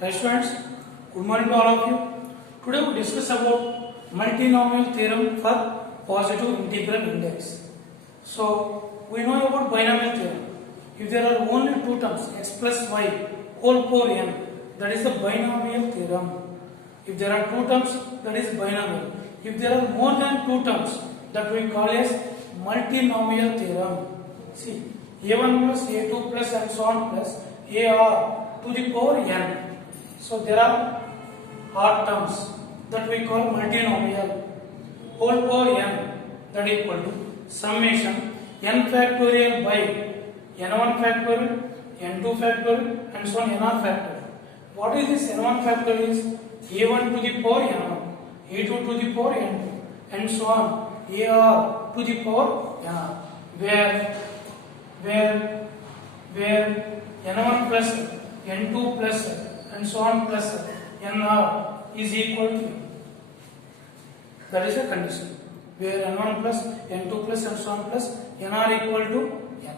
Hi students, good morning to all of you. Today we discuss about multinomial theorem for positive integral index. So we know about binomial theorem. If there are only two terms x plus y whole power n, that is the binomial theorem. If there are two terms, that is binomial. If there are more than two terms, that we call as multinomial theorem. See, a1 plus a2 plus and so on plus ar to the power n. So there are odd terms that we call multinomial. Whole power n, that equal to summation n factorial by n1 factorial, n2 factorial and so on nr factorial. What is this n1 factorial is a1 to the power n1, a2 to the power n2 and so on ar to the power nr, where n1 plus n2 plus and so on plus nr is equal to n. That is a condition where n1 plus n2 plus and so on plus nr equal to n.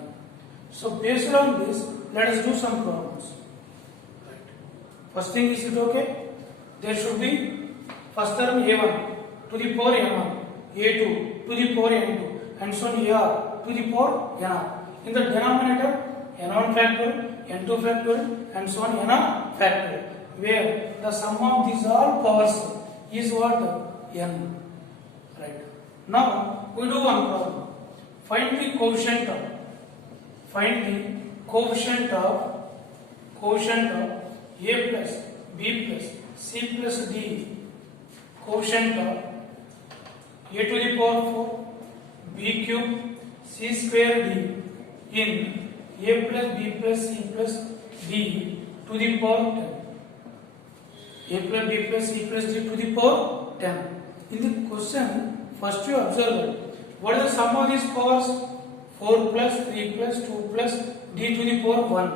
So based on this, let us do some problems. Right. First thing, is it okay? There should be first term a1 to the power n1, a2 to the power n2 and so on ar to the power nr. In the denominator, n1 factorial, n2 factorial and so on nr factorial, where the sum of these all powers is what? N. Right. Now we do one problem. Find the coefficient of a plus b plus c plus d, quotient of a to the power 4 b cube c square d in a plus b plus c plus d to the power 10. A plus b plus c plus d to the power 10. In the question, first you observe what is the sum of these powers? 4 plus 3 plus 2 plus d to the power 1.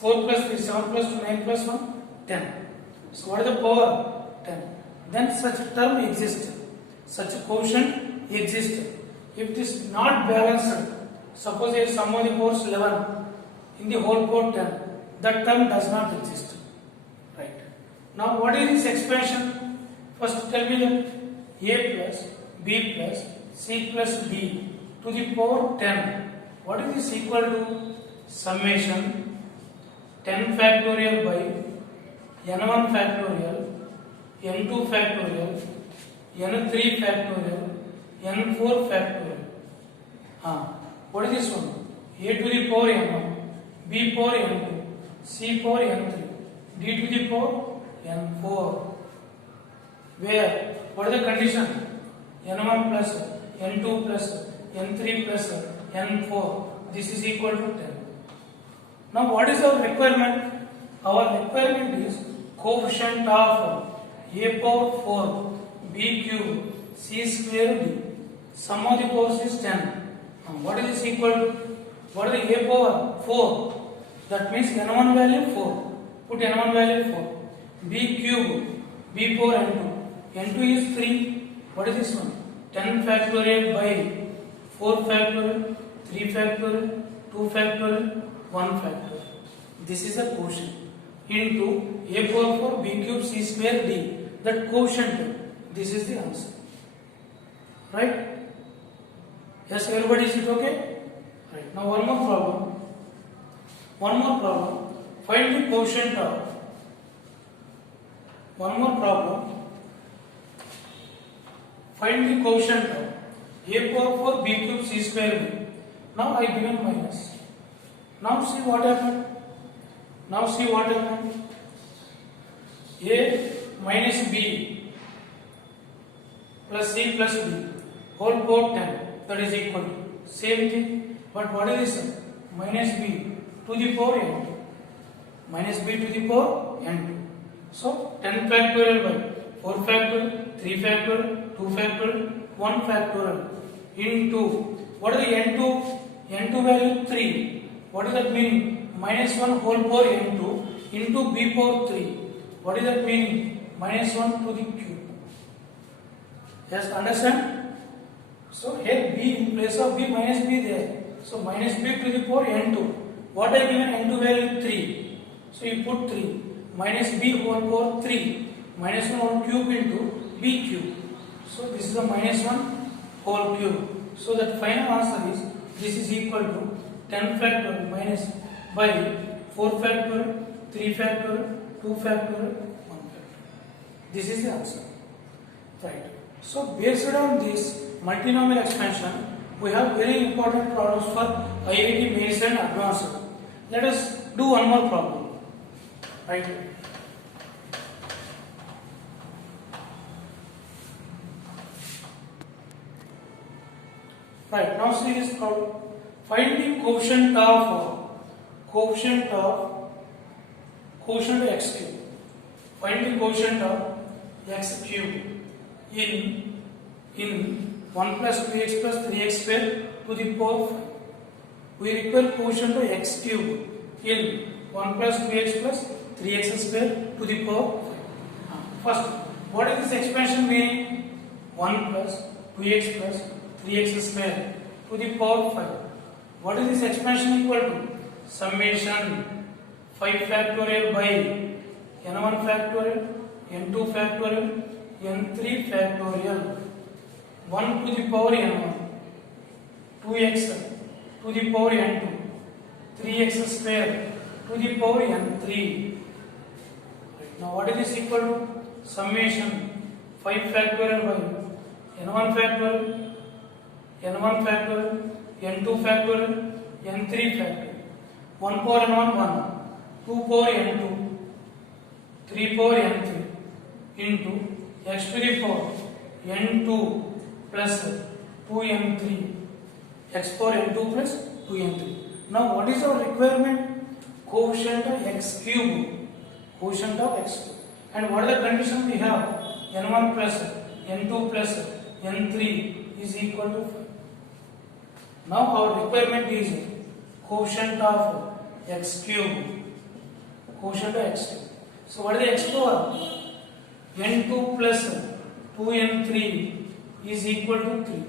4 plus 3, 7 plus 2, 9 plus 1, 10. So what is the power? 10. Then such a term exists. Such a quotient exists. If it is not balanced, suppose if sum of the powers 11 in the whole power 10, that term does not exist. Right. Now what is this expansion? First tell me that a plus b plus c plus d to the power 10. What is this equal to? Summation 10 factorial by n1 factorial, n2 factorial, n3 factorial, n4 factorial. What is this one? A to the power n1, b power n2, c power n3, d to the power n4. Where? What is the condition? n1 plus n2 plus n3 plus n4. This is equal to 10. Now what is our requirement? Our requirement is coefficient of a power 4 b cube c square d. Sum of the powers is 10. What is this equal to? What is the a power? 4. That means n1 value 4. Put n1 value 4. b cube, b power n2. n2 is 3. What is this one? 10 factorial by 4 factorial, 3 factorial, 2 factorial, 1 factorial. This is a quotient into a power 4 b cube c square d. That quotient. This is the answer. Right? Yes, everybody, is it okay? Right. Now one more problem. Find the quotient of. One more problem. Find the quotient of a power 4 b cube c square d. Now I given minus. Now see what happened. A minus b plus c plus d whole power 10. That is equal to same thing. But what is this? Minus b to the power n2. Minus b to the power n2. So 10 factorial by 4 factorial, 3 factorial, 2 factorial, 1 factorial into what is the n2? n2 value 3. What is that meaning? Minus 1 whole power n2 into b power 3. What is that meaning? Minus 1 to the cube. Yes, understand? So here b in place of b minus b there. So minus b to the power n2. What I given n2 value 3. So you put 3. minus b whole power 3 minus 1 whole cube into b cube. So this is a minus 1 whole cube. So that final answer is this is equal to 10 factorial minus by 4 factorial, 3 factorial, 2 factorial, 1 factorial. This is the answer. Right. So based on this multinomial expansion, we have very important problems for IIT Mains and Advanced. Let us do one more problem. Right. Right. Now see this problem. Find the quotient of x cube. Find the quotient of x cube in 1 plus 2x plus 3x square to the power 5. We require quotient of x cube in 1 plus 2x plus 3x square to the power 5. First, what is this expansion meaning? 1 plus 2x plus 3x square to the power 5. What is this expansion equal to? Summation 5 factorial by n1 factorial, n2 factorial, n3 factorial, 1 to the power n1, 2x to the power n2, 3x square to the power n3. Now what is this equal to? Summation 5 factorial by n1 factorial, n1 factorial, n2 factorial, n3 factorial. 1 power n1 1, 2 power n2, 3 power n3 into x to the power n2 plus 2n3, x power n2 plus 2n3. Now what is our requirement? Quotient of x cube. Quotient of x cube. And what is the condition we have? n1 plus n2 plus n3 is equal to 5. Now our requirement is quotient of x cube. Quotient of x cube. So what is the x power? n2 plus 2n3 is equal to 3.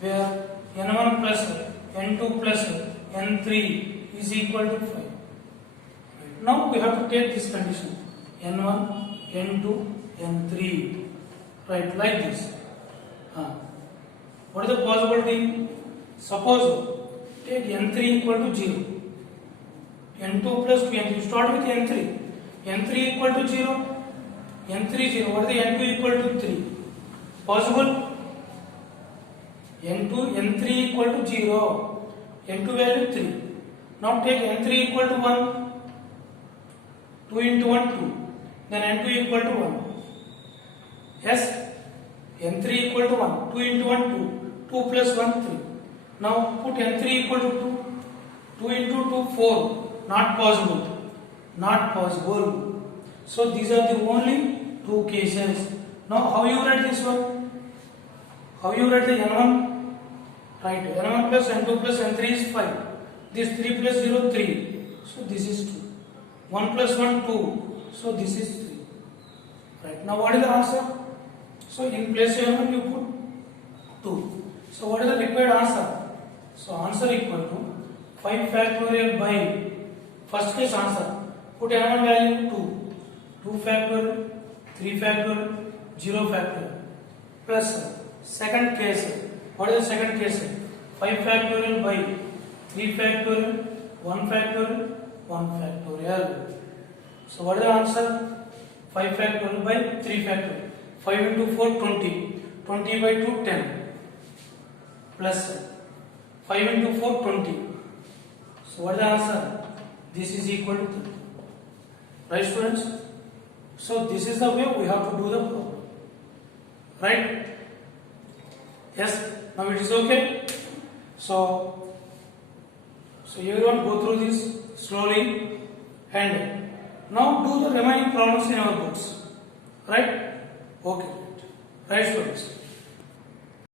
Where n1 plus n2 plus n3 is equal to 5. Now we have to take this condition. n1, n2, n3. Right, like this. What is the possibility? Suppose take n3 equal to 0. n2 plus 2n3. Start with n3. n3 equal to 0. n3 0. What is the n2 equal to 3? Possible? n3 equal to 0. n2 value 3. Now take n3 equal to 1. 2 into 1 2. Then n2 equal to 1. Yes? n3 equal to 1. 2 into 1 2. 2 plus 1 3. Now put n3 equal to 2. 2 into 2 4. Not possible. Not possible. So these are the only two cases. Now how you write this one? How you write the n1? Right, n1 plus n2 plus n3 is 5. This 3 plus 0 3. So this is 2. 1 plus 1 2. So this is 3. Right, now what is the answer? So in place of n1 you put 2. So what is the required answer? So answer equal to 5 factorial by first case answer. Put n1 value 2. 2 factorial, 3 factorial, 0 factorial. Plus second case. What is the second case? 5 factorial by 3 factorial, 1 factorial, 1 factorial. So what is the answer? 5 factorial by 3 factorial. 5 into 4 20. 20 by 2 10. Plus 5 into 4 20. So what is the answer? This is equal to 30. Right, students? So this is the way we have to do the problem. Right? Yes? Now it is okay? So everyone go through this slowly and now do the remaining problems in our books. Right? Okay. Right, students?